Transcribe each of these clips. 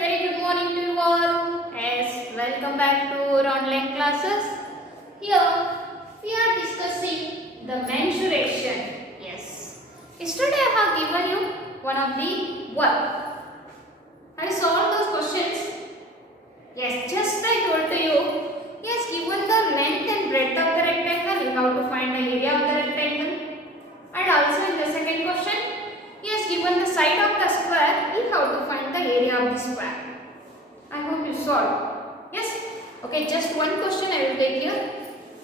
very good morning to you all. Yes, welcome back to our online classes. Here we are discussing the mensuration. Yes, yesterday I have given you one of the work. Have you solved those questions? Yes, just I told to you. Yes, given the length and breadth of the rectangle, you have to find the area of the rectangle. And also in the second question, yes, given the side of the square, you have to find the area of the square. I hope you solve. Yes? Okay, just one question I will take here.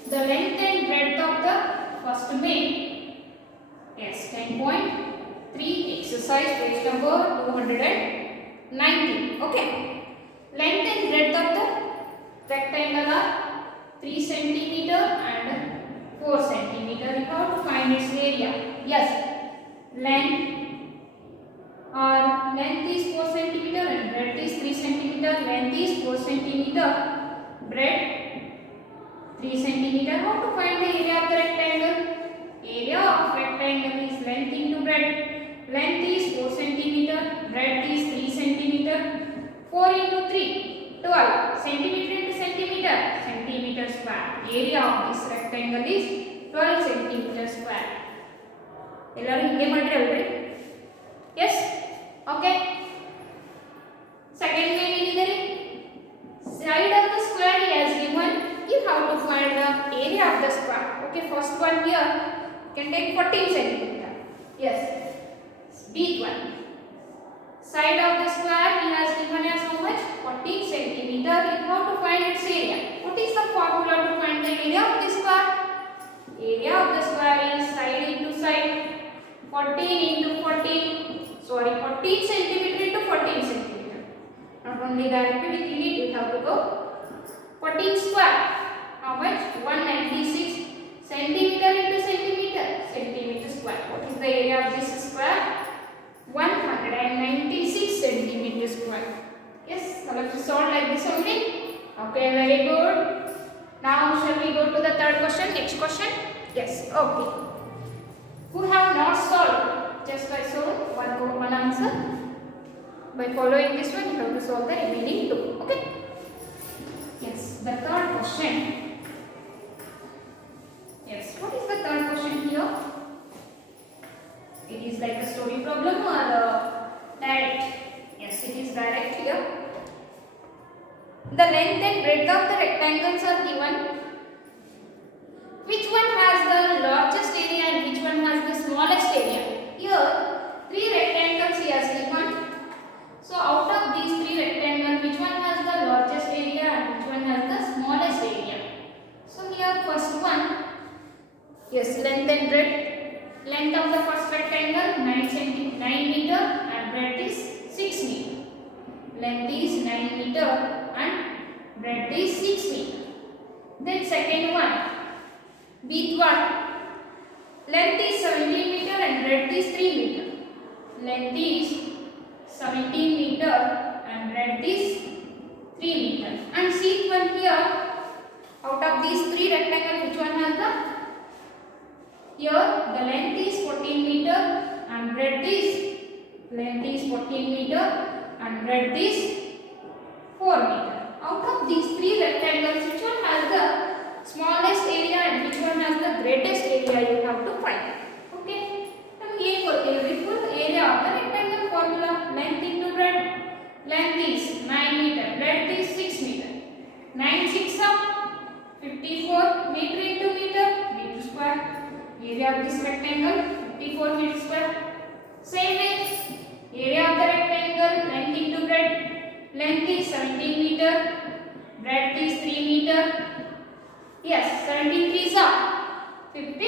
The length and breadth of the first main. Yes, 10.3 exercise page number 290. Okay. Length and breadth of the rectangle are 3 centimeter and 4 centimeter. You have to find its area. Yes. Length is 4 centimeter and breadth is 3 centimeter. Length is 4 centimeter, breadth 3 centimeter. How to find the area of the rectangle? Area of rectangle is length into breadth. Length is 4 centimeter, breadth is 3 centimeter. 4 into 3, 12 centimeter into centimeter, centimeter square. Area of this rectangle is 12 centimeter square. ಎಲ್ಲರೂ ಹಿಂಗೆ ಮಾಡಿರಲ್ರಿ? Yes? Okay. Second main ಏನಿದೆ? Side of the square he has given. You have to find the area of the square. Okay, first one here can take 14 centimeter. Yes. Big one. Side of the square he has given us how much? 14 centimeter. You have to find its area. What is the formula to find the area of the square? Area of the square is side into side. 14 into 14. Sorry, 14 centimeter into 14 centimeter. Not only that, we have to go 14 square. How much? 196 centimeter into centimeter. Centimeter square. What is the area of this square? 196 centimeter square. Yes, all of you solved like this only. Okay, very good. Now shall we go to the third question? Next question. Yes. Okay. Who have not solved? Just by solve one answer. By following this one, you have to solve the remaining two. Okay. Yes. The third question. Yes. What is the third question here? It is like a story problem or direct? Yes, it is direct here. The length and breadth of the rectangles are given. Which one has the largest area and which one has the smallest area? Here, 3 rectangles he has given. So, out of these 3 rectangles, which one has the largest area and which one has the smallest area? So, here first one, yes, length and breadth. Length of the first rectangle 9 meter and breadth is 6 meter. Length is 9 meter and breadth is 6 meter. Then second one, width one. Length is 17 meter and breadth is 3 meter. Length is 17 meter and breadth is 3 meter. And see one here, out of these 3 rectangles, which one has the? Here the length is 14 meter and breadth is 14 meter and breadth is 4 meter. Out of these 3 rectangles, which one has the smallest area and which one has the greatest area you have to find. Okay. Now full area of the rectangle formula. Length into breadth. Length is 9 meter. Breadth is 6 meter. 9 6 of 54 meter into meter. Meter square. Area of this rectangle 54 meter square. Same way, area of the rectangle, length into breadth. Length is 17 meter, breadth is 3 meter. Yes, 17 3s are 51.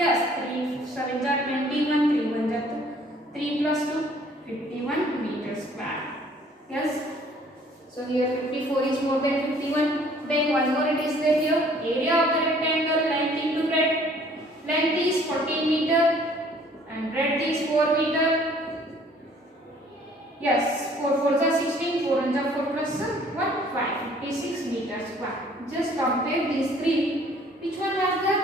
Yes, 3 7s are 21, 3 1s are 3 plus 2, 51 meter square. Yes. So here 54 is more than 51. Then one more it is there here. Area of the rectangle, length into breadth. Length is 14 meter and breadth is 4 meter. Yes, 4 4s are 16, 4 1s are 4 plus 1, 56 meter square. Just compare these 3. Which one has the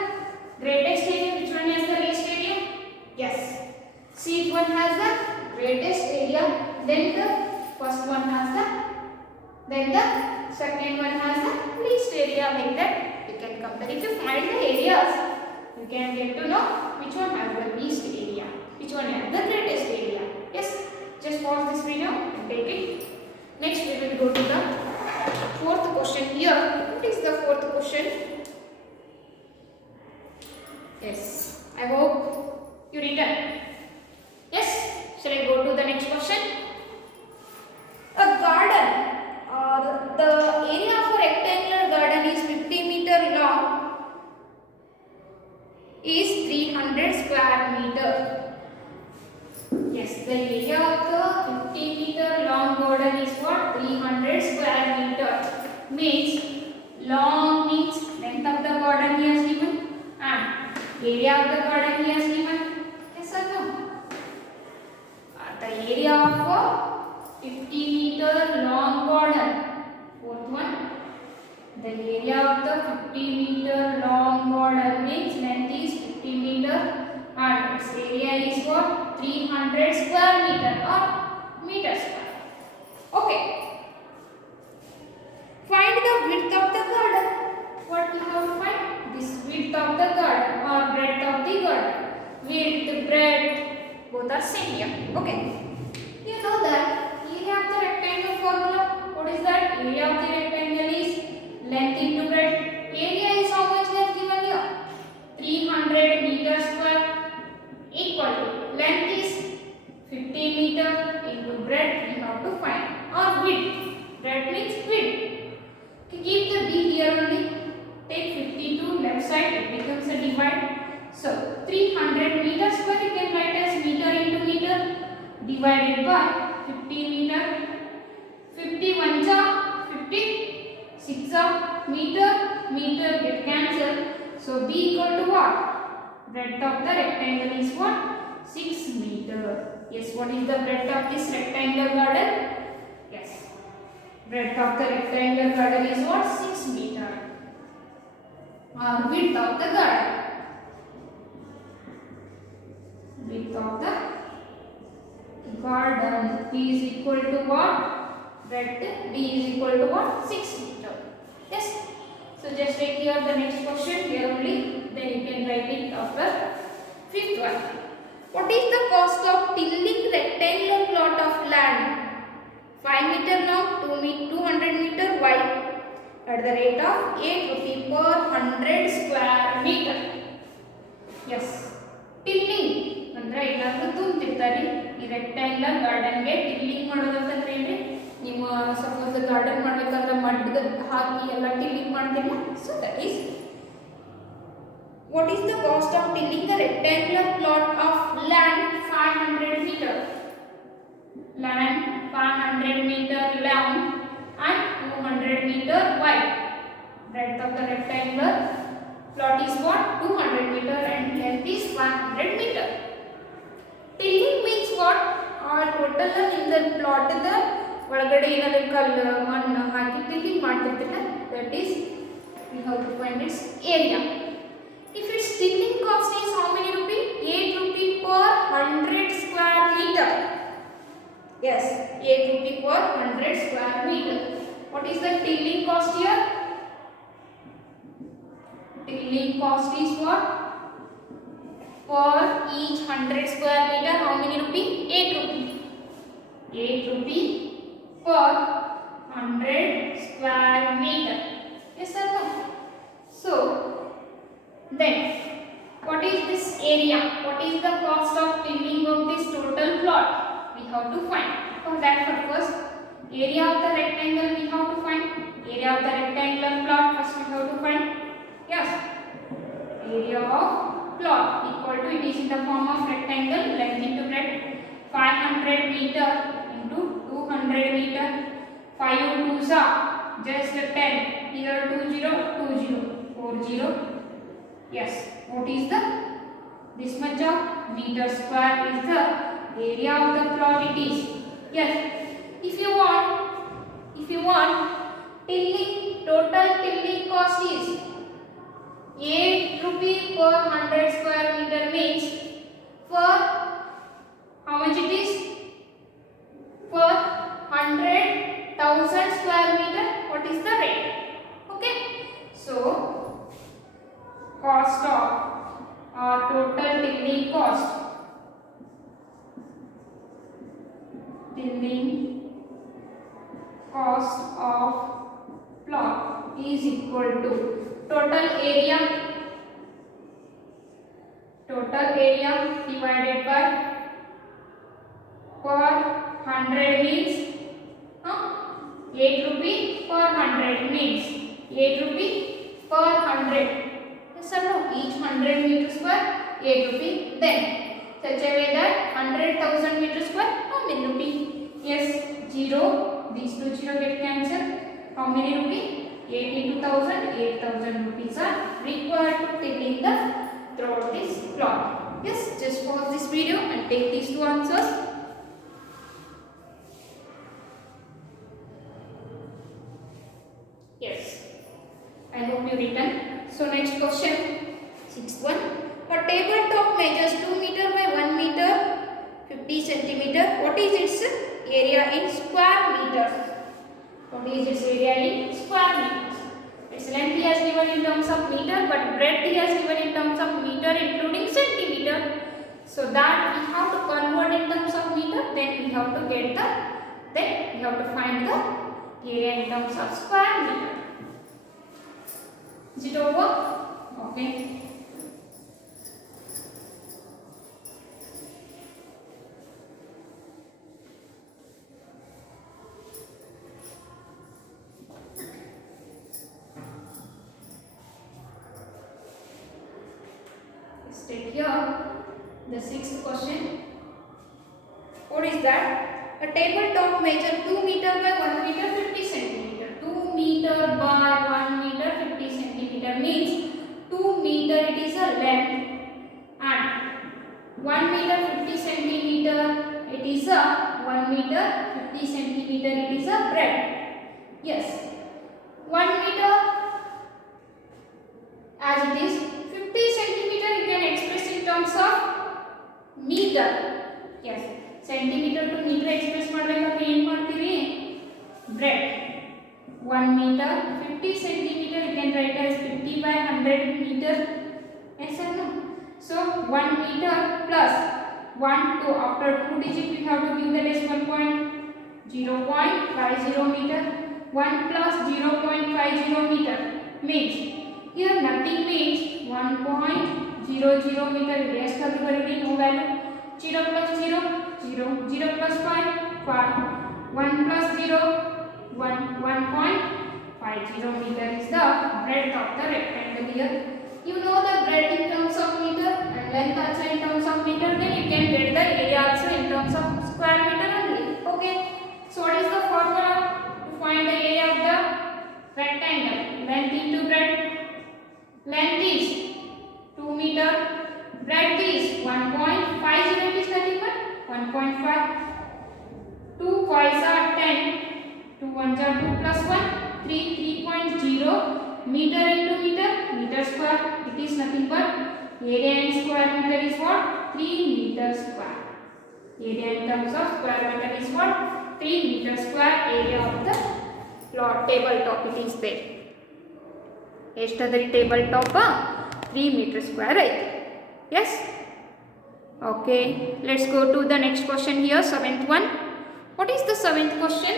greatest area? Which one has the least area? Yes. See, if one has the greatest area, then the first one has the, then the second one has the least area, like that you can compare. If you find the areas, you can get to know which one has the least area, which one has the greatest area. Yes, just pause this video and take it. Next we will go to the fourth question here. What is the fourth question? Yes, I hope you written. Yes, shall I go to the next question? A garden. The area of a rectangular garden is 50-meter long, is 300 square meter. Yes, the area of the 50-meter long garden is what? 300 square meter. Means long means length of the garden he has given and area of the garden he has given. Yes or no? The area of a 50-meter long garden. Fourth one. The area of the 50-meter long garden means length is 50 meter and its area is what? 300 square meter or meter square. Okay. Find the width of the garden. What we have to find? This width of the garden or breadth of the garden. Width, breadth, both are same here. Okay. You know that area of the rectangle formula. What is that? Area of the rectangle is length into breadth. Area is how much we have given here? 300 meter square equal to length is 50 meter into breadth we have to find, or width. Breadth means width. Keep the b here only. Take 50 to left side, it becomes a divide. So 300 meter square you can write as meter into meter divided by 50 meter. 50 ones are 50, 6 are meter get cancelled. So b equal to what? Breadth of the rectangle is what? 6 meter. Yes, what is the breadth of this rectangular garden? Yes, breadth of the rectangular garden is what? 6 meter. Or width of the garden. Width of the garden is equal to what? Breadth b is equal to what? 6 meter. Yes. So just take here the next question here only. Then you can write it after fifth one. What is the cost of tilling rectangular plot of land 5 meter long, 200 meter wide at the rate of 8 rupee per 100 square meter? Yes. Tilling ಅಂದ್ರೆ ಎಲ್ಲಾದ್ರೂ ತುಂಬಿರ್ತಾರೆ ಈ rectangular garden ಗೆ tilling ಮಾಡೋದು ಅಂತ ಹೇಳಿದ್ರೆ ನೀವು suppose garden ಮಾಡಬೇಕಾದ್ರೆ mud ಹಾಕಿ ಎಲ್ಲ ಟಿಲ್ಲಿಂಗ್ ಮಾಡ್ತೀರಾ. So that is what is the cost of tilling the rectangular plot of land 500 meter, land 500 meter long and 200 meter wide. Breadth of the rectangular plot is what? 200 meter and length is 500 meter. Tilling means what? Total in the plot the ಒಳಗಡೆ ಏನಾದರೂ ಕಲ್ಲು ಮಣ್ಣು ಹಾಕಿ tilling ಮಾಡ್ತಿರ್ತಿಲ್ಲ. That is we have to find its area. If its tilling cost is how many rupee? 8 rupee per 100 square meter. Yes, 8 rupee per 100 square meter. What is the tilling cost here? Tilling cost is what? For each 100 square meter, how many rupee? 8 rupee. 8 rupee per 100 square meter. Yes or no? So, then, what is this area? What is the cost of tilling of this total plot? We have to find. For that purpose, area of the rectangle we have to find. Area of the rectangular plot first we have to find. Yes. Area of plot equal to, it is in the form of rectangle, length into breadth, 500 meter into 200 meter. 5 2s are just 10. Here 20, 20, 40. Yes, what is the this much of meter square is the area of the plot it is. Yes, if you want tilling, total tilling cost is 8 rupee per 100 square meter means for how much it is? For 100,000 square meter. What is the rate? Okay. So cost of total tilling cost, tilling cost of plot is equal to total area divided by per 100 means 8 rupee per 100 means 8 rupee per 100. Yes or no? Each 100 meter square 8 rupee. Then such a way that 100,000 meter square how many rupee? Yes, 0. These two 0 get cancelled. How many rupee? 8 into 1000, 8,000 rupees are required to tilling the throughout this plot. Yes, just pause this video and take these two answers. Yes, I hope you written. So next question, sixth one. A tabletop measures 2 meter by 1 meter 50 centimeter. What is its area in square meters? What is its area in square meters? Its length he has given in terms of meter, but breadth he has given in terms of meter including centimeter. So that we have to convert in terms of meter, then we have to find the area in terms of square meter. Is it over? Okay. Let's take here the sixth question. What is that? A tabletop measure 2 meter by 1 meter 50 centimeter. 2 meter by 1 meter 50 centimeter means 2 meter it is a length and 1 meter 50 centimeter it is a 1 meter 50 centimeter it is a breadth. Yes, 1 meter as it is 50 centimeter you can express in terms of meter. Yes, centimeter to meter express ಮಾಡಬೇಕಾದ್ರೆ ಏನು ಮಾಡ್ತೀರಿ? breadth. 1 meter 50 centimeter you can write as 50 by 100 meter. Yes or no? So 1 meter plus 1 to after 2 digit we have to give the decimal point 0.50 meter. 1 plus 0.50 meter means here nothing means 1.00 meter. Yes, very no value. 0 plus 0 0, 0 plus 5 5, 1 plus 0 1, 1.50 meter is the breadth of the rectangle here. You know the breadth in terms of meter and length also in terms of meter, then you can get the area also in terms of square meter only. Okay, so what is the formula to find the area of the rectangle? Length into breadth. Length is 2 meter, breadth is 1.50, it is nothing but 1.5. 2 5s are 10, 2 1s are 2 plus 1, 3.0 meter into meter, meter square, it is nothing but area in square meter is what? 3 meter square. Area in terms of square meter is what? 3 meter square area of the plot tabletop it is there. ಎಷ್ಟದರಿ table top 3 meter square ಐತೆ. Yes. Okay, let's go to the next question here, seventh one. What is the seventh question?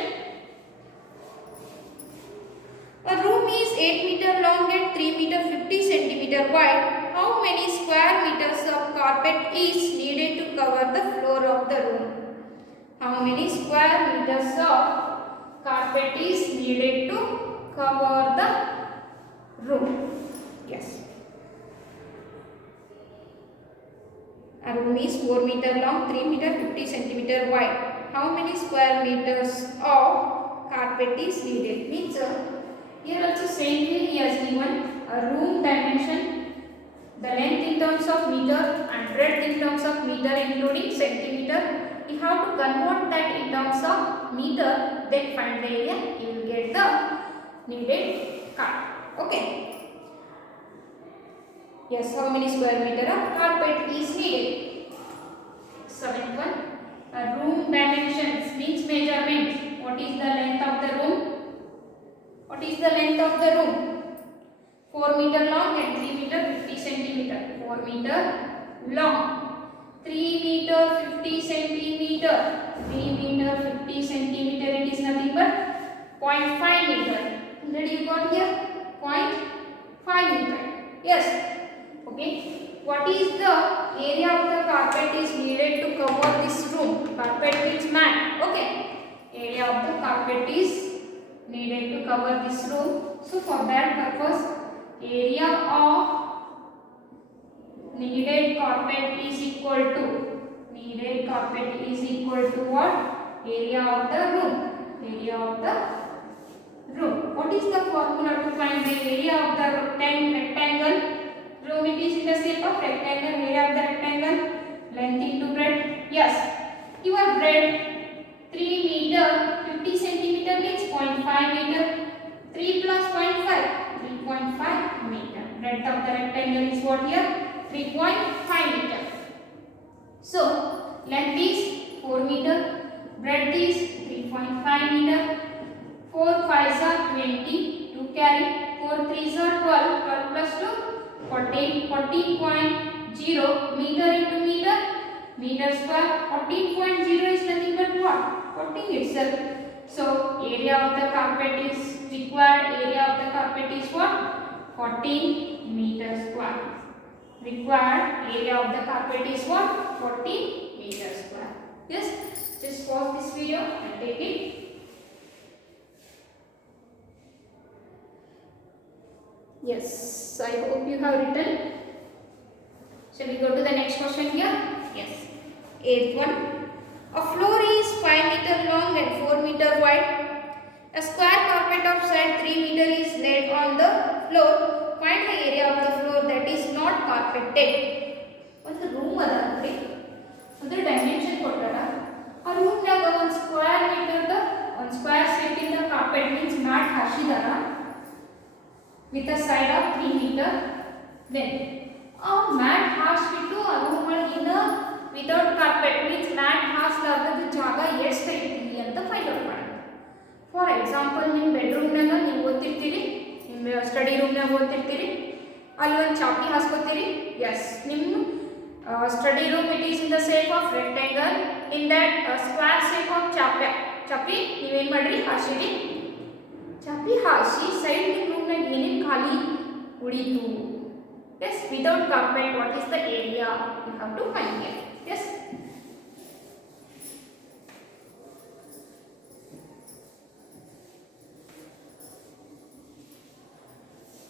A room is 8 meter long and 3 meter 50 centimeter wide. How many square meters of carpet is needed to cover the floor of the room? How many square meters of carpet is needed to cover the room? Yes. A room is 4 meter long, 3 meter 50 centimeter wide. How many square meters of carpet is needed? Means here also same way he has given a room dimension, the length in terms of meter and breadth in terms of meter including centimeter. You have to convert that in terms of meter, then find the area, you will get the needed carpet. Okay. Yes, how many square meter of carpet is needed? Seventh one. Room dimensions means measurement. What of the room. 4 meter long and 3 meter 50 centimeter. 4 meter long, 3 meter 50 centimeter. 3 meter 50 centimeter. It is nothing but 0.5 meter. Already you got here 0.5 meter. Yes. Okay. What is the area of the carpet is needed to cover this room? Carpet means mat. Okay. Area of the carpet is needed to cover this room. So for that purpose, area of needed carpet is equal to what? Area of the room. Area of the room. What is the formula to find the area of the rectangle? Room, it is in the shape of rectangle. Area of the rectangle, length into breadth. Yes, your breadth 3 meter 50 centimeter means 0.5 meter. 3 plus 0.5, 3.5 meter. Breadth of the rectangle is what here? 3.5 meter. So length is 4 meter, breadth is 3.5 meter. 4 5s are 20 to carry. 4 3s are 12. 12 plus 2, 14. 14.0 meter into meter. Meter square. 14.0 is nothing but what? 14 itself. So area of the carpet is required. Area of the carpet is what? 14 meter square. Required area of the carpet is what? 14 meter square. Yes. Just pause this video and take it. Yes, I hope you have written. Shall we go to the next question here? Yes. 8th one. A floor is 5 meter long and 4 meter wide. A square carpet of side 3 meter is laid on the floor. Find the area of the floor that is not carpeted. What's the room? Other dimension ಕೊಟ್ಟರ ಆ room ನಾಗ ಒಂದು square metre ದ ಒಂದು square set ಇಂದ carpet means mat ಹಾಸಿದಾರ with a side of 3 meter. Then a mat ಹಾಸ್ಬಿಟ್ಟು ಆ ರೂಮ್ ಒಳಗಿನ without carpet means mat ಹಾಸ್ಲಾರ್ದ ಜಾಗ ಎಷ್ಟು ಐತಿ ಅಂತ ಫೈಂಡ್ ಔಟ್ ಮಾಡಿ. ಫಾರ್ ಎಕ್ಸಾಂಪಲ್ ನಿಮ್ಮ ಬೆಡ್ರೂಮ್ ನಾಗ ನೀವು ಓದ್ತಿರ್ತೀರಿ, ನಿಮ್ಮ ಸ್ಟಡಿ ರೂಮ್ ನಾಗ ಓದ್ತಿರ್ತೀರಿ, ಅಲ್ಲಿ ಒಂದು ಚಾಪಿ ಹಾಸ್ಕೋತೀರಿ. ಎಸ್, ನಿಮ್ಮ study room it is in the shape of rectangle. In that square shape of ಚಾಪಿ ನೀವೇನು ಮಾಡ್ರಿ ಹಾಸಿರಿ. ಚಾಪಿ ಹಾಸಿ ಸೈಡ್ ನಿಮ್ಮ ರೂಮ್ ನಾಗ ಏನೇನು ಖಾಲಿ ಉಳಿತು. Yes, without carpet what is the area you have to find here. Yes,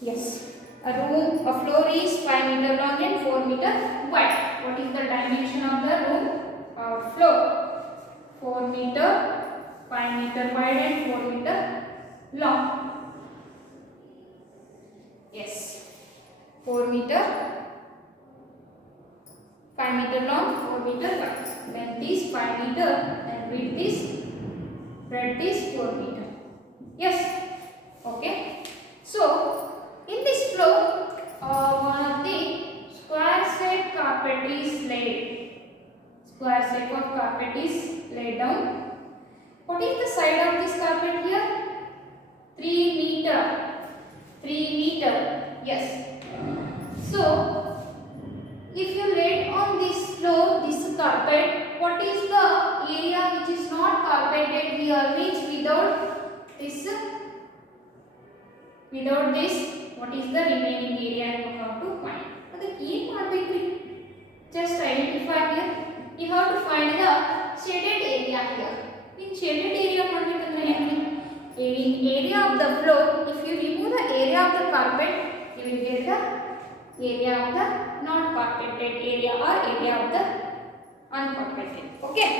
yes, a floor is 5 meter long and 4 meter wide. What is the dimension of the room floor? 4 meter, 5 meter wide and 4 meter long. Yes, 4 meter, 5 meter long, 4 meter wide. Length is 5 meter and width is breadth is 4 meter. Yes, okay. So in this floor, one of the square shape carpet is laid. Square shape of carpet is laid down. What is the side of this carpet here? 3 meter. 3 meter. Yes. So if you laid on this floor, this carpet, what is the area which is not carpeted here? Means without this, what is the remaining area you have to find? Just identify here. You have to find the shaded area here. In shaded area, in area of the floor, if you remove the area of the carpet, you will get the area of the not carpeted area or area of the uncarpeted. Okay.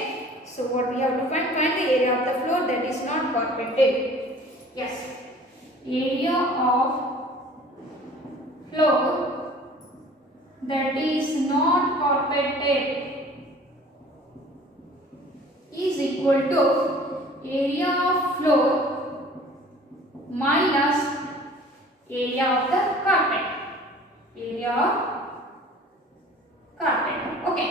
So what we have to find the area of the floor that is not carpeted. Yes. Area of floor that is not carpeted is equal to area of floor minus area of the carpet. Area of carpet. Okay.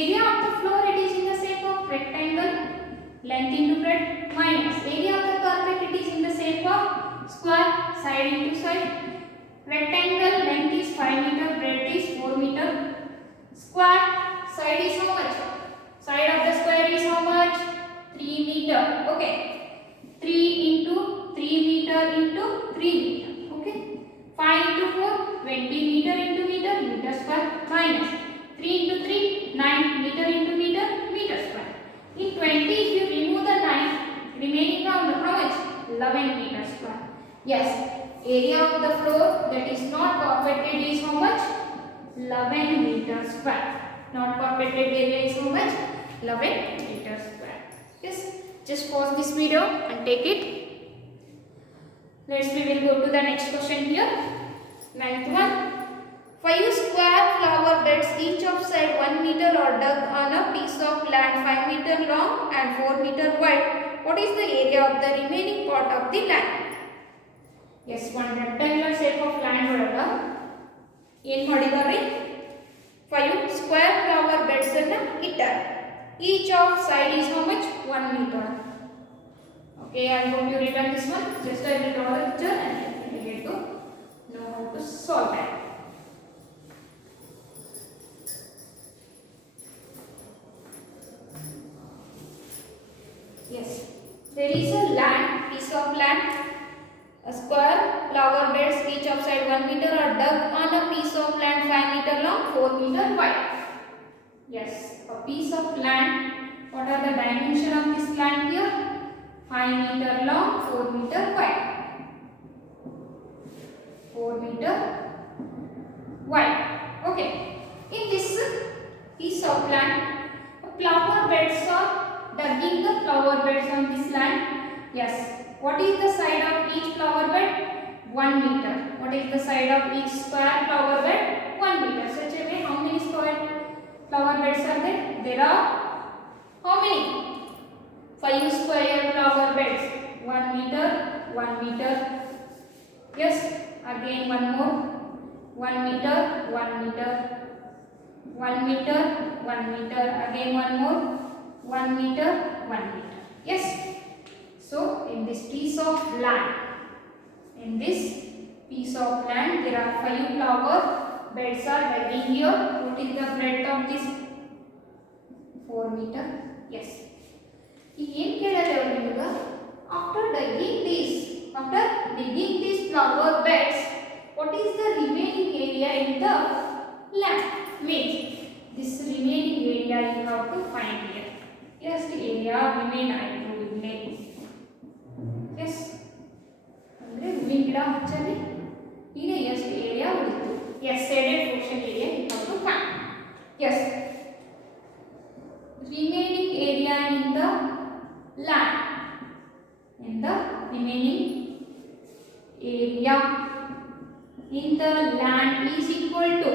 Area of the floor it is in the shape of rectangle, length into breadth, minus area of the carpet it is in the shape of square side into side. Rectangle length is 5 meter, breadth is 4 meter. Square side is how much? Side of the square is how much? 3 meter. Okay. 3 into 3 meter into 3 meter. Okay. 5 into 4, 20 meter into meter, meter square, minus 3 into 3, 9 meter into meter, meter square. In 20, if you remove the 9, remaining how much? 11 meter square. Yes, area of the floor that is not carpeted is how much? 11 meter square. Not carpeted area is how much? 11 meter square. Yes, just pause this video and take it. Next we will go to the next question here. Ninth one. 5 square flower beds, each of side 1 meter, are dug on a piece of land 5 meter long and 4 meter wide. What is the area of the remaining part of the land? Yes, one rectangular shape of land ಒಳಗ ಏನು ಮಾಡಿದ್ದಾರೆ 5 square flower beds ಅನ್ನು ಇಟ್ಟಾರೆ. Each of side is how much? 1 meter. Okay, I hope you written this one. Just I will draw the picture and you will get to know how to solve that. Yes, there is a land, piece of land, a square flower beds, each of side 1 meter, are dug on a piece of land 5 meter long, 4 meter wide. Yes, a piece of land. What are the dimension of this land here? 5 meter long, 4 meter wide. 4 meter wide. Okay. In this piece of land, flower beds are digging the flower beds on this land. Yes. What is the side of each flower bed? 1 meter. What is the side of each square flower bed? 1 meter. Such a way, how many square flower beds are there? There are how many? 5 square flower beds. 1 meter, 1 meter. Yes. Again one more. 1 meter, 1 meter. 1 meter, 1 meter. Again one more. 1 meter, 1 meter. Yes. So in this piece of land, there are 5 flower beds are digging here. What is the breadth of this? 4 meter. Yes. ಏನು ಕೇಳಿದೆ ಅವರು ನಿಮಗೆ? After digging these flower beds, what is the remaining area in the land? Means this remaining area you have to find here. Yes, the area remain ಆಯಿತು ಇಲ್ಲೇ. Yes, ಅಂದರೆ ಹೂವಿನ ಗಿಡ ಹಚ್ಚಲಿ ಈಗ ಎಷ್ಟು ಏರಿಯಾ ಉಳಿತು? Yes, shaded portion area you have to find. Yes, remaining area in the land. In the remaining area in the land is equal to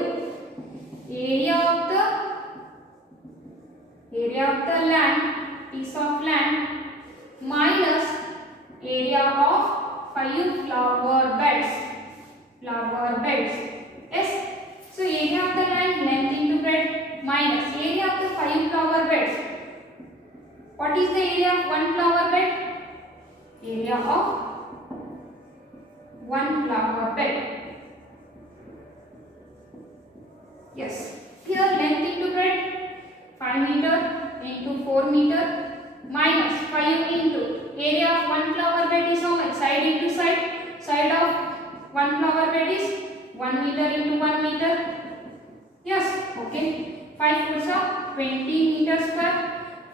area of the land, piece of land, minus area of 5 flower beds. Yes. So area of the land, length into breadth, minus area of the 5 flower beds. What is the area of 1 flower bed? Area of 1 flower bed. Yes. Here length into breadth 5 meter into 4 meter minus 5 into area of 1 flower bed is how much? Side into side. Side of 1 flower bed is 1 meter into 1 meter. Yes. Okay. 5 fours are 20 meter square.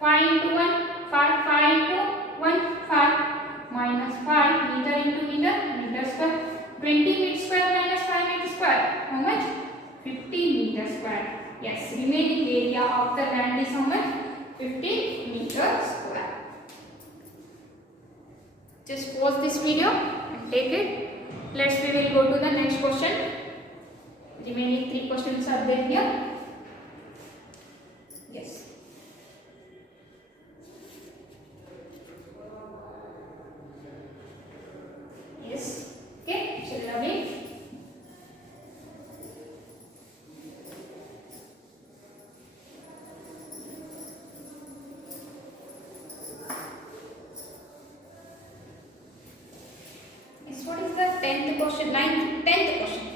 5 into 1, 5 into 1, 5 minus 5 meter into meter, meter square. 20 meter square minus 5 meter square. How much? 50 meter square. Yes, remaining area of the land is how much? 50 meter square. Just pause this video and take it. Let's we will go to the next question. Remaining 3 questions are there here. Yes. Yes. Okay. Shall we? Yes. What is the 10th question, 9th, 10th question.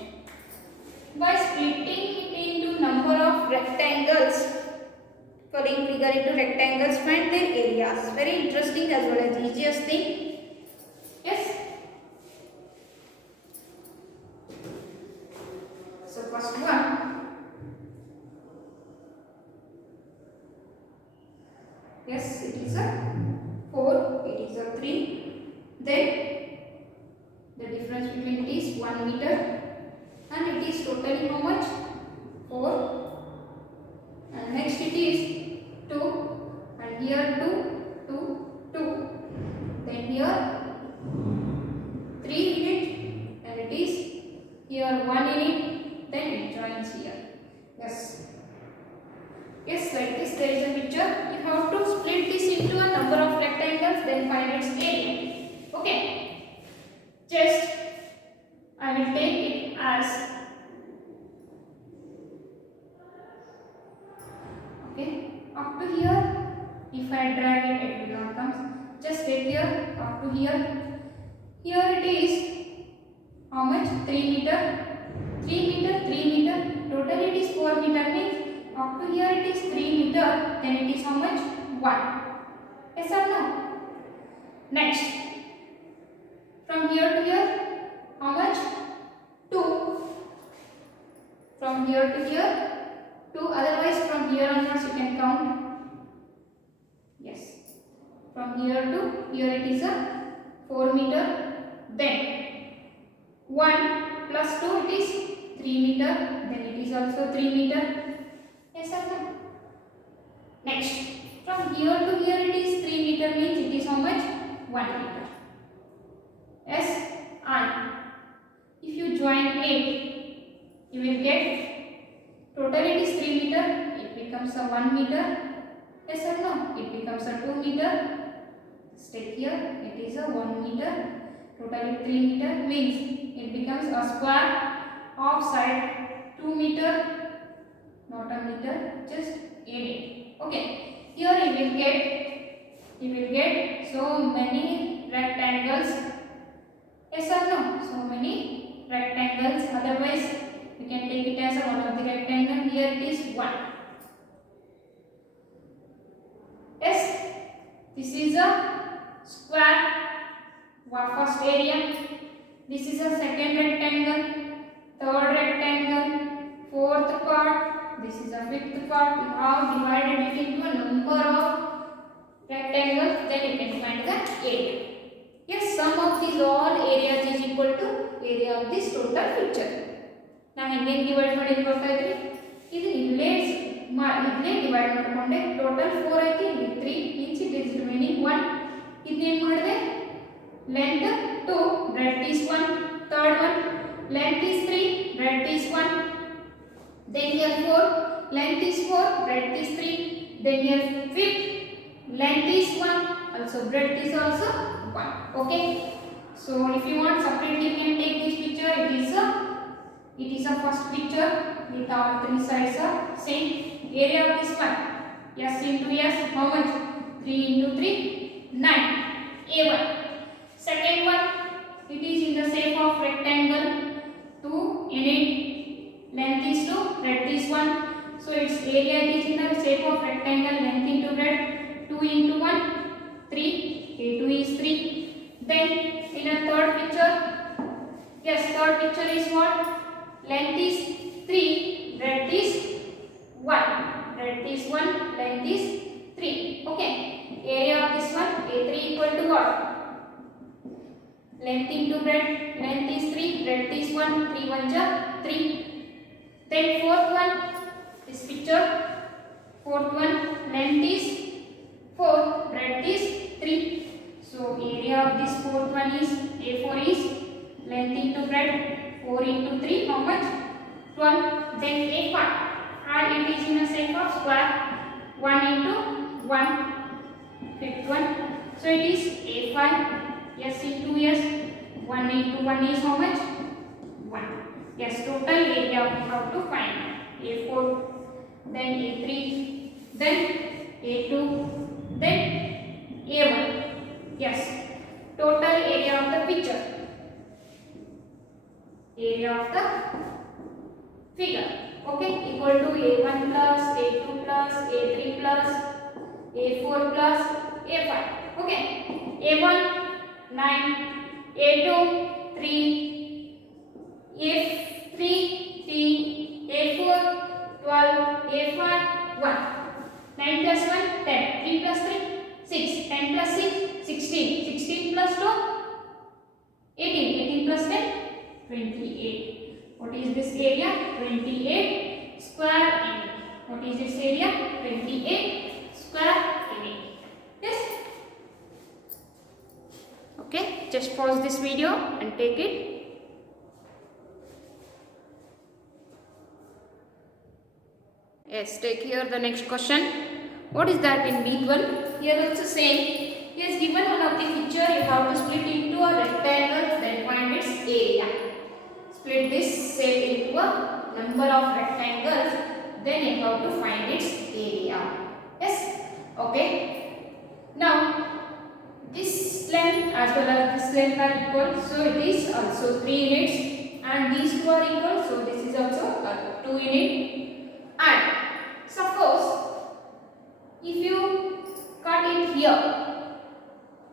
By splitting it into number of rectangles, following figure into rectangles, find their areas. Very interesting as well as easiest thing. Yes. So first one. Yes, it is a 4. It is a 3. Then the difference between it is 1 meter. And it is totally how much? 4. And next it is 2. And here 2, 2, 2. Then here 3 in it. And it is here 1 in it. Then it joins here. Yes. Yes, like this there is a picture. You have to split this into a number of rectangles, then find its area. Okay. Just I will take it as, okay, up to here. If I drag it, it will not come. Just take here up to here. Here it is how much? 3 meter. 3 meter, 3 meter. Total it is 4 meter means up to here it is 3 meter. Then it is how much? 1. Yes or no? Next. From here to here, how much? 2. From here to here, 2. Otherwise, from here onwards you can count. Yes. From here to here it is a 4 meter. Then 1 plus 2 it is 3 meter. Then it is also 3 meter. Yes or no? Next. From here to here it is 3 meter means it is how much? 1 meter. Yes. And if you join it, you will get total it is 3 meter. It becomes a 1 meter. Yes or no? It becomes a 2 meter. Stay here. It is a 1 meter. Total 3 meter means it becomes a square of side 2 meter. Not a meter. Just in it. Okay. Here you will get so many rectangles. Yes or no? So many rectangles. Otherwise, we can take it as a one of the rectangle. Here it is 1. Yes. This is a square. First area. This is a second rectangle. Third rectangle. Fourth part. This is a fifth part. We have divided it into a number of rectangles. Then you can find the area. Yes, sum of these all areas is equal to area of this total picture. Now, again divide ಮಾಡಿದ್ರೆ ಇದು ಇಲ್ಲೇ divide ಮಾಡಿಕೊಂಡೆ total 4 ಐತಿ ಇಲ್ಲಿ 3 means it is remaining 1. ಇದನ್ನೇನು ಮಾಡಿದೆ length 2, breadth is 1. Third one, length is 3, breadth is 1. Then here 4, length is 4, breadth is 3. Then here 5th, length is 1, also breadth is also 1. Okay. So if you want separately, you can take this picture. It is a first picture with all 3 sides are same. Area of this one, S into S, how much? 3 into 3, 9. A1. Second one, it is in the shape of rectangle. 2 in it. Length is 2, breadth is 1. So its area is in the shape of rectangle. Length into breadth, 2 into 1, 3. A2 is 3. Then in a third picture, yes, third picture is what? Length is 3, breadth is 1. Breadth is 1, length is 3. Okay. Area of this one, A3 equal to what? Length into breadth, length is 3, breadth is 1, 3 1 ja 3. Then fourth one, this picture, fourth one, length is 4, breadth is 3. So area of this fourth one is A4 is length into breadth 4 into 3, how much? 12. Then A5, and it is in a shape of square. 1 into 1, fifth one. So it is A5. S into S, 1 into 1 is how much? 1. Yes, total area we have to find. A4, then A3, then A2, then A1. Yes, total area of the picture. area of the figure. Okay, equal to A1 plus A2 plus A3 plus A4 plus A5. Okay, A1 9, A2 3, A3 3, A4 12, A5 1. 9 plus 1 10, 3 plus 3 6, 10 plus 6 16, 16 plus 2 18, 18 plus 10 28. What is this area? 28 square mm. What is this area? 28 square mm. Yes. Okay, just pause this video and take it. Yes, take here the next question. What is that in B1? Here also same. He has given one of the picture. You have to split into a rectangle, then find its area. Split this set into a number of rectangles, then you have to find its area. Yes. Okay. Now this length as well as this length are equal, so it is also 3 units, and these two are equal, so this is also 2 unit. And suppose if you cut it here,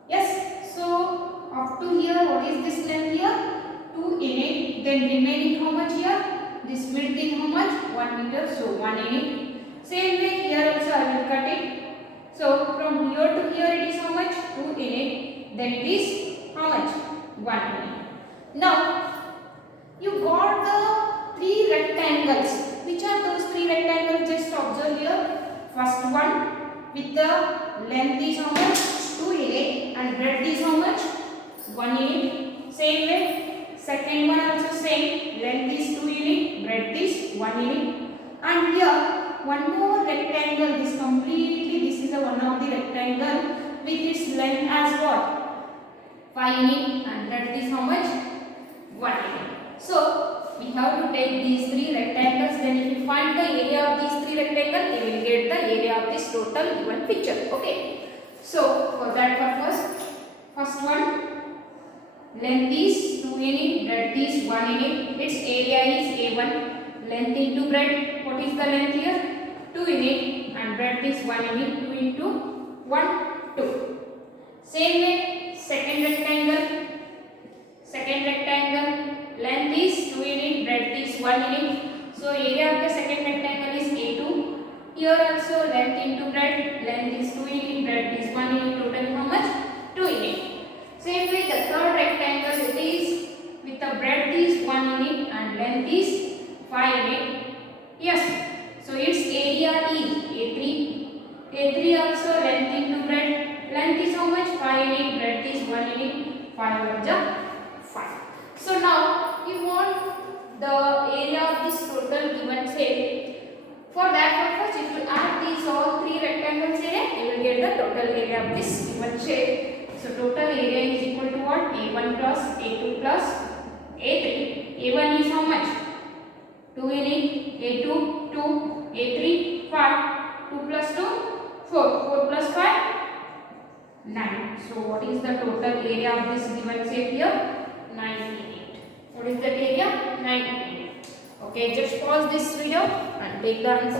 yes, so up to here, what is this length here? 2 unit. Then remaining how much here? This width in how much? 1 meter, so 1 unit. Same way here also I will cut it. So from here to here it is how much? 2 unit. Then it is how much? 1 unit. Now you got the 3 rectangles. Which are those 3 rectangles? Just observe here. First one with the length is how much? 2 unit, and breadth is how much? 1 unit. Same way. Second one also same. Length is 2 unit, breadth is 1 unit. And here one more rectangle. This is a one of the rectangle with its length as what? 5 unit, and breadth is how much? 1 unit. So we have to take these 3 rectangles. Then if you find the area of these 3 rectangles, you will get the area of this total given picture. Okay. So for that purpose, first one, length is 2 unit, breadth is 1 unit. Its area is A1. Length into breadth. What is the length here? 2 unit, and breadth is 1 unit. 2 into 1, 2. Same way, second rectangle. Length is 2 unit, breadth is 1 unit. So area of the second rectangle is A2. Here also length into breadth. Length is 2 unit, breadth is 1 unit. Total how much? 2 unit. Same way the third rectangle, it is with the breadth is 1 unit and length is 5 unit. Yes. So its area is A3. A3 also length into breadth. Length is how much? 5 unit. Breadth is 1 unit. 5 1 5. So now you want the area of this total given shape. For that purpose, if you add these all 3 rectangles area, you will get the total area of this given shape. So total area is equal to what? A1 plus A2 plus A3. A1 is how much? 2 unit. A2 2. A3 5. 2 plus 2 4. 4 plus 5 9. So what is the total area of this given shape here? 9 unit. What is that area? 9 unit. Okay, just pause this video and take the answer.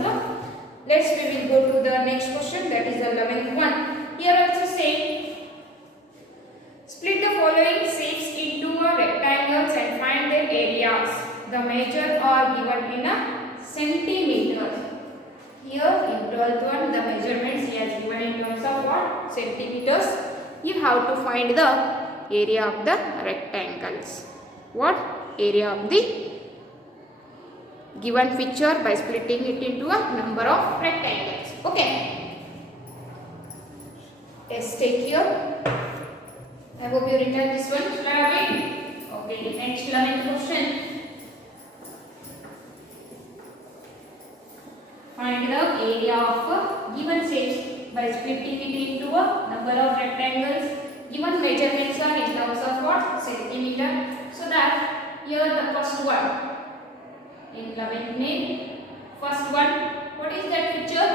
We will go to the next question, that is the 11th one. Here also same. Split the following shapes into rectangles and find their areas. The measure are given in a centimeter. Here in 12th one, the measurements he has given in terms of what? Centimeters. You have to find the area of the rectangles. What? Area of the given picture by splitting it into a number of rectangles. Okay. Let's take here. I hope you written this one. Okay, next 11th question. Find the area of a given shapes by splitting it into a number of rectangles. Given measurements are in terms of what? Centimeter. So that here the first one in 11th name. First one, what is that picture?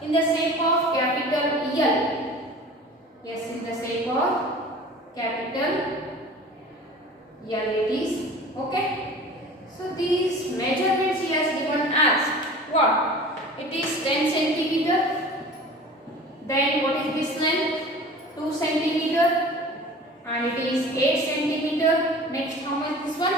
In the shape of capital L. Yes, in the shape of capital L it is. Okay. So these measurements he has given as what? It is 10 centimeter. Then what is this length? 2 centimeter. And it is 8 centimeter. Next, how much this one?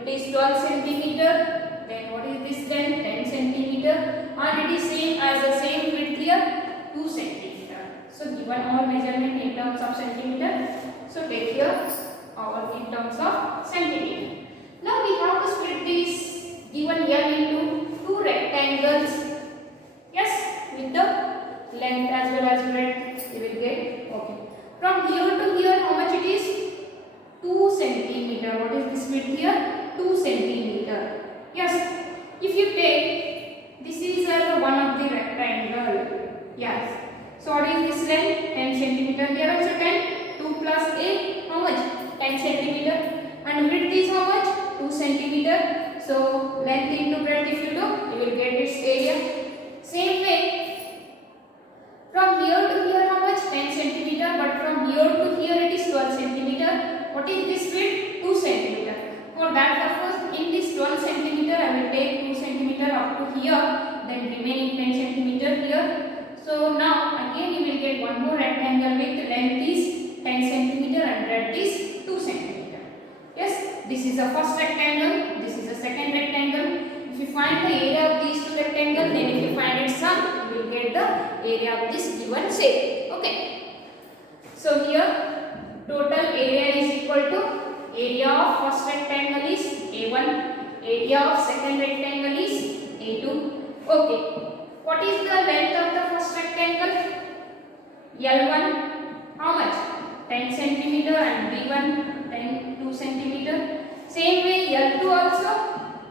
It is 12 centimeter. Then what is this then? 10 centimeter. And it is same as the same width here, 2 centimeter. So given all measurement in terms of centimeter. So take here all in terms of centimeter. Now we have to split this given here into two rectangles. Yes, with the length as well as breadth you will get. Okay. From here to here, how much it is? 2 centimeter. What is this width here? 2 centimeter. Yes. If you take, this is one of the rectangle. Yes. So what is this length? 10 centimeter. Here also 10. 2 plus 8. How much? 10 centimeter. And width is how much? 2 centimeter. So length into breadth if you do, you will get its area. Same way, from here to here how much? 10 centimeter. But from here to here it is 12 centimeter. What is this width? 2 centimeter. For that purpose, in this 12 centimeter, I will take 2 centimeter up to here. Then remaining 10 centimeter here. So now again you will get one more rectangle with length is 10 centimeter and breadth is 2 centimeter. Yes, this is the first rectangle. This is the second rectangle. If you find the area of these two rectangles, then if you find its sum, you will get the area of this given shape. Okay. So here total area is equal to area of first rectangle is A1, area of second rectangle is A2. Okay. What is the length of the first rectangle? L1, how much? 10 centimeter and B1, 2 centimeter. Same way L2 also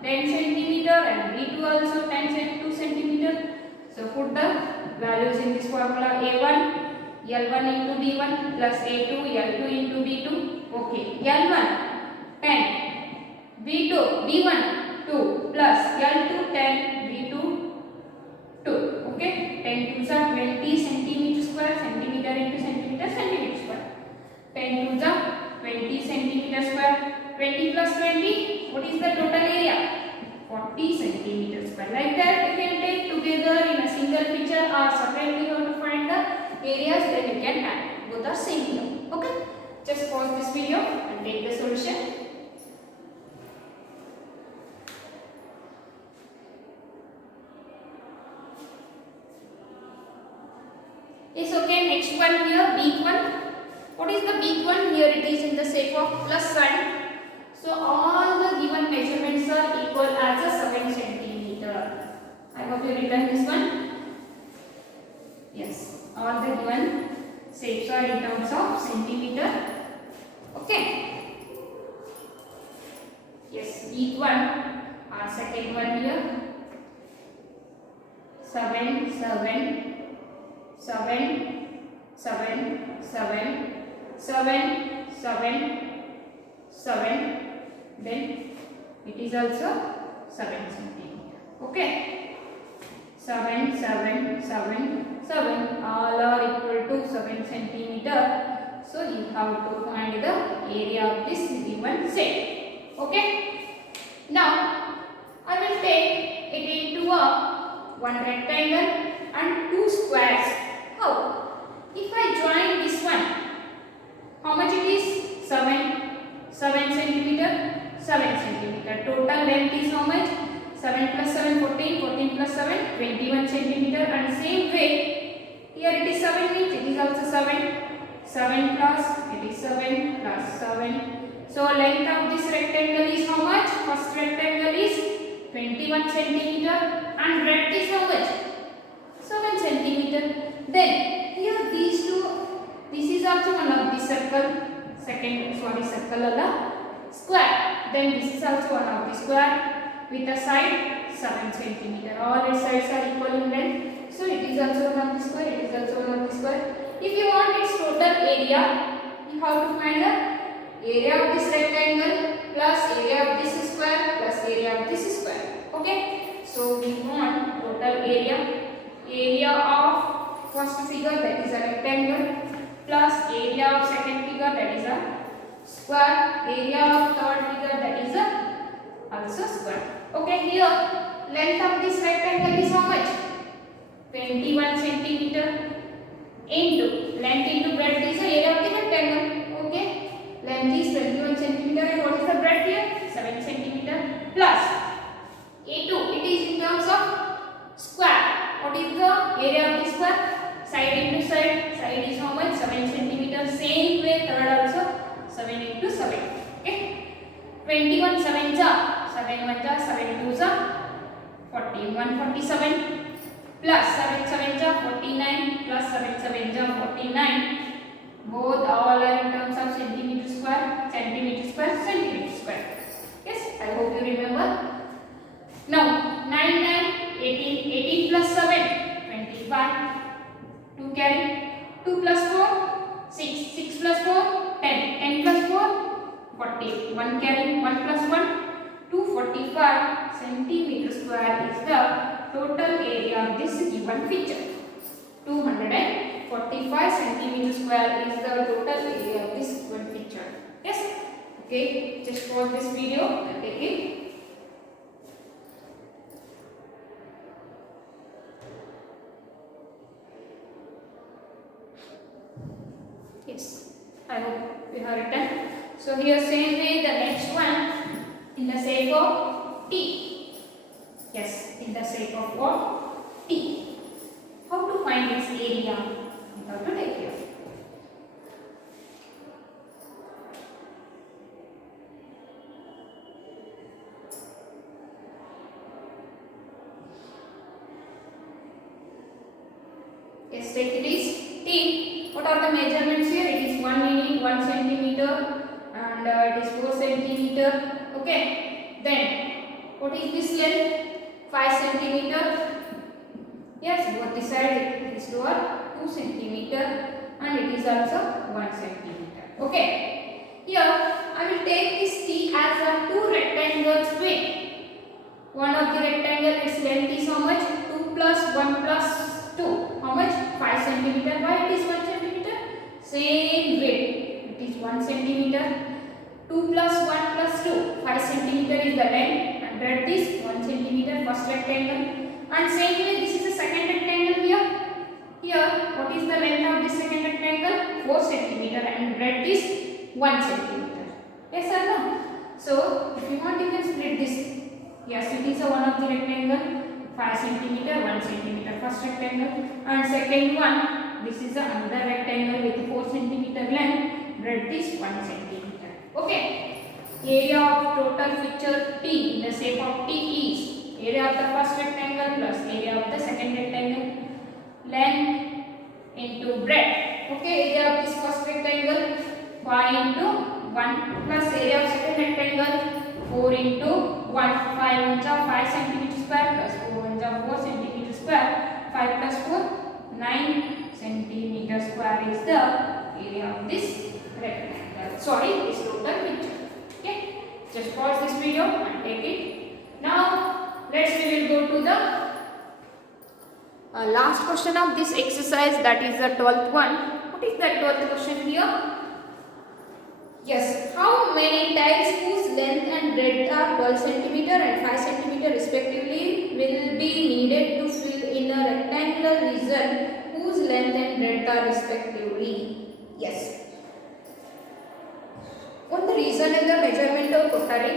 10 centimeter and B2 also 2 centimeter. So put the values in this formula. A1, L1 into B1 plus A2, L2 into B2. Okay. L1 10, B2, B1 2 plus L2 10, B2 2. Okay. 10 2s are 20 centimeter square, centimeter into centimeter, centimeter square. 10 2s are 20 centimeter square. 20 plus 20, what is the total area? 40 centimeter square. Like that you can take together in a single picture or separately you have to find the areas, then you can add. Both are same here. Okay. Just pause this video and take the solution. Yes, okay. Next one here, big one. What is the big one? Here it is in the shape of plus sign. So all the given measurements are equal as a 7 centimeter. I hope you written this one. Yes, all the given shapes are in terms of centimeter. Okay. Yes, big one. Our second one here. 7, 7, 7, 7, 7, 7, 7, 7. Then it is also 7 centimeter. Okay. 7, 7, 7, 7. All are equal to 7 centimeter. So you have to find the area of this given shape. Okay. Now I will take it into one rectangle and two squares. How? If I join this one, how much it is? 7 centimeter. 7 centimeter. Total length is how much? 7 plus 7, 14. 14 plus 7, 21 centimeter. And same way, here it is 7 means it is also 7. 7 plus, it is 7 plus 7. So length of this rectangle is how much? First rectangle is 21 centimeter. And breadth is how much? 7 centimeter. Then here these two, this is also one of the circle. Circle ala square. Then this is also one of the square with a side 7 centimeter. All its sides are equal in length. So it is also one of the square. It is also one of the square. If you want its total area, you have to find the area of this rectangle plus area of this square plus area of this square. Okay. So we want total area. Area of first figure, that is a rectangle, plus area of second figure, that is a square, area of third figure, that is a also square. Okay, here length of this rectangle is how much? 21 centimeter into length into breadth is the area of the rectangle. Okay, length is 21 centimeter and what is the breadth here? 7 centimeter plus A2. It is in terms of square. What is the area of the square? Side into side. Side is how much? 7 centimeter. Same way third also 7 into 7. Okay. 21 7 ja 7 1 ja 7 2 ja 14 147 plus 7 7 ja 49 plus 7 7 ja 49. Both all are in terms of centimeter square, centimeter square, centimeter square. Yes, I hope you remember. Now 9 9 18 18 plus 7 25. 2 carry 2 plus 4 6 6 plus 4 10 10 plus 4 40 1 carry 1 plus 1 245 centimeter square is the total area of this given feature. 245 centimeter square is the total area of this given feature. Yes. Okay, just pause this video and take it. Yes, I hope we have written. So here same way the next one in the shape of T. Yes, in the shape of what? T. How to find its area? We have to take care. Yes, take it is T. What are the measurements here? It is 1 unit, 1 centimeter and it is 4 centimeter. Okay. Then what is this length? 5 centimeter. Yes, both the side it is lower 2 centimeter and it is also 1 centimeter. Okay. Here I will take this T as a two rectangles way. One of the rectangle its length is how much? 2 plus 1 plus 2. How much? 5 centimeter. Why it is 1 centimeter? Same way. It is 1 centimeter. 2 plus 1 plus 2. 5 centimeter is the length and breadth is 1 centimeter first rectangle. And same way this is the second rectangle here. Here what is the length of this second rectangle? 4 centimeter and breadth is 1 centimeter. Yes or no? So if you want you can split this. Yes, it is a one of the rectangle. 5 centimeter, 1 centimeter first rectangle and second one this is another rectangle with 4 centimeter length, breadth is 1 centimeter. Okay. Area of total feature T in the shape of T is area of the first rectangle plus area of the second rectangle, length into breadth. Okay, area of this first rectangle 5 into 1 plus area of second rectangle 4 into 1. 5 1 5 centimeter square plus 4 1 4 centimeter square. 5 plus 4 9 centimeter square is the area of this rectangle. Sorry, this total picture. Okay, just pause this video and take it. Now we will go to the last question of this exercise, that is the 12th one. What is that 12th question here? Yes, how many tiles whose length and breadth are 12 centimeter and 5 centimeter respectively will be needed to fill in a rectangular region whose length and breadth are respectively? Yes. ಒಂದು region ಇಂದ measurement ಅವರು ಕೊಟ್ಟಾರೆ,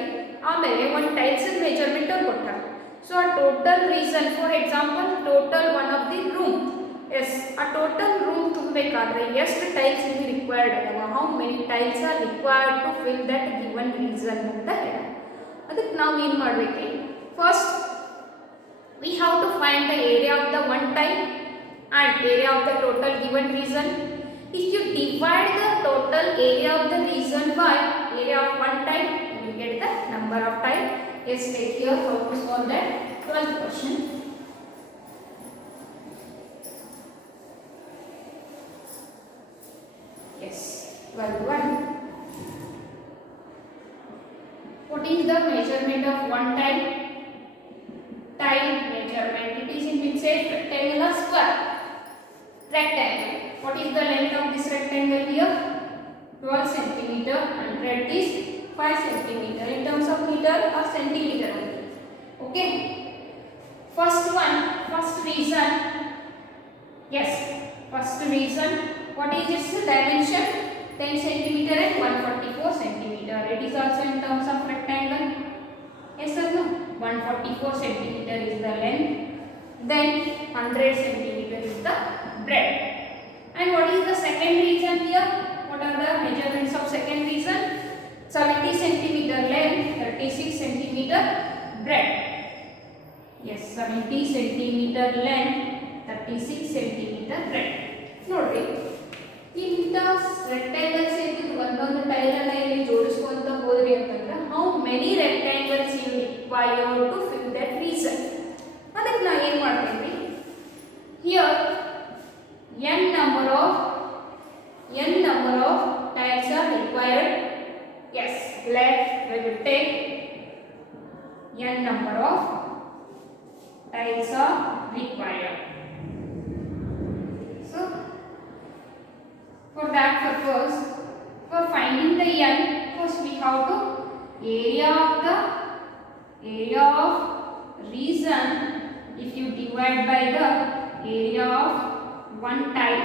ಆಮೇಲೆ ಒಂದು tiles measurement ಅವರು ಕೊಟ್ಟಾರೆ. So ಆ total region for example total one of the room. Yes, ಆ ಟೋಟಲ್ ರೂಮ್ ತುಂಬಬೇಕಾದ್ರೆ ಎಷ್ಟು ಟೈಲ್ಸ್ ನಿಮಗೆ ರಿಕ್ವೈರ್ಡ್ ಅದಾವ, how many tiles are required to fill that given region ಅಂತ ಹೇಳ. ಅದಕ್ಕೆ ನಾವು ಏನು ಮಾಡಬೇಕು? First we have to find the area of the one tile and area of the total given region. If you divide the total area of the region by area of one tile, you will get the number of tile. Let's take here how to solve that 12th question. Yes, 12th one. What is the measurement of one tile? Tile measurement. It is in which shape? Rectangle or square? Rectangle. What is the length of this rectangle here? 12 centimeter and breadth is 5 centimeter in terms of meter or centimeter only. Okay. First reason. Yes, first reason. What is its dimension? 10 centimeter and 144 centimeter. It is also in terms of rectangle. Yes or no? 144 centimeter is the length. Then 100 centimeter is the breadth. And what is the second reason here? What are the measurements of second reason? 70 centimeter length, 36 centimeter breadth. Yes, 70 centimeter length, 36 centimeter breadth. ನೋಡಿ ಇಂಥ rectangle shape ಒಂದೊಂದು tail ಅನ್ನ ಇಲ್ಲಿ ಜೋಡಿಸ್ಕೊಂತ ಹೋದ್ರಿ ಅಂತಂದ್ರೆ how many rectangles you require to fill that region. ಅದಕ್ಕೆ ನಾವು ಏನು ಮಾಡ್ತೀವಿ? Here n number of tiles are required. Yes, we will take n number of tiles are required. So for that purpose, for finding the n, first we have to area of region. If you divide by the area of one tile,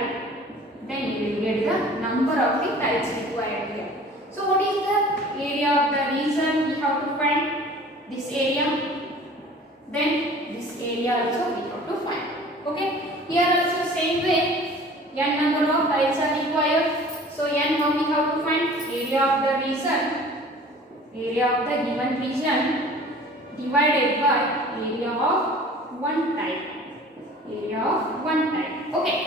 then you will get the number of the tiles required here. So what is the area of the region? We have to find this area, then this area also we have to find. Okay, here also same way, n number of tiles are required. So n how we have to find? Area of the region, area of the given region divided by area of one tile, area of one tile. Okay,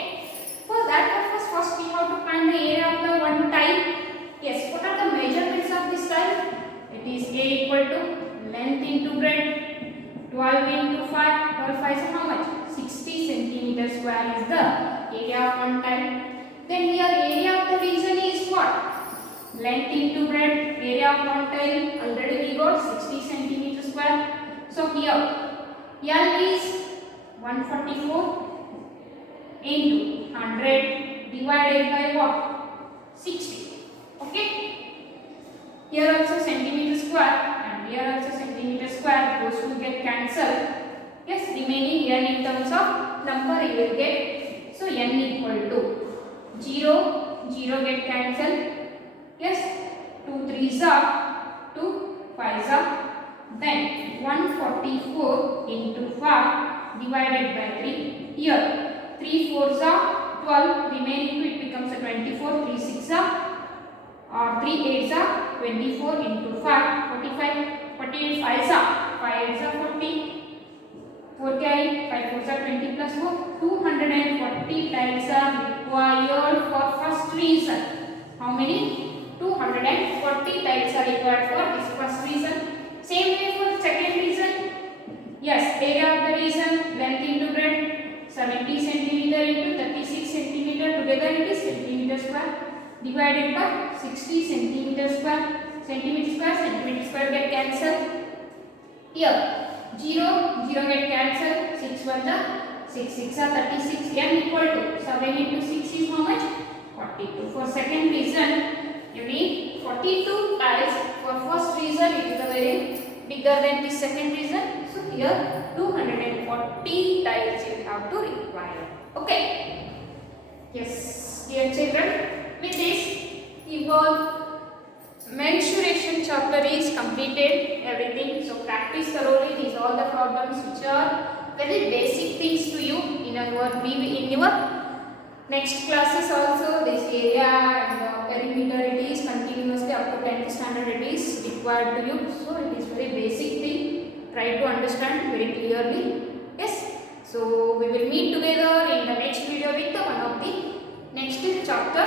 for that purpose first we have to find the area of the one tile. Yes, what are the measurements of this tile? It is A equal to length into breadth, 12 into 5, 5 is how much? 60 centimeter square is the area of one tile. Then here area of the region is what? Length into breadth, area of one tile already we got 60 centimeter square. So here L is 144 into 100 divided by what? 60. Okay. Here also centimeter square and here also centimeter square. Those two get cancelled. Yes, remaining n in terms of number you will get. So n equal to 0, 0 get cancelled. Yes, 2 3s are 2 5s are. Then 144 into 5 divided by 3. Here 3 4s are 12. Remaining 2 it becomes a 24. 3 6 are 3 8s are 24 into 5 45. 48 5s are 5 8s are 40. 4 carry 5 4s are 20 plus 4. 240 tiles are required for first reason. How many? 240 tiles are required for this first reason. Same way for second reason. Yes, area of the region, length into breadth, 70 centimeter into 36 centimeter, together it is centimeter square, divided by 60 centimeter square. Centimeter square get cancelled. Here 0 get cancelled. 6 1 are 6 6 are 36. n equal to 7 into 6 is how much? 42. For second reason you need 42 tiles. For first reason it is a very bigger than the second reason. So here 240 tiles you have to require. Okay. Yes, dear children, with this evolve mensuration chapter is completed. Everything. So practice thoroughly. These all the problems which are very basic things to you in your next classes also. This area and perimeter it is continuously up to 10th standard it is required to you. So it is very basic thing. Try to understand very clearly. Yes. So we will meet together in the next video with one of the next chapter.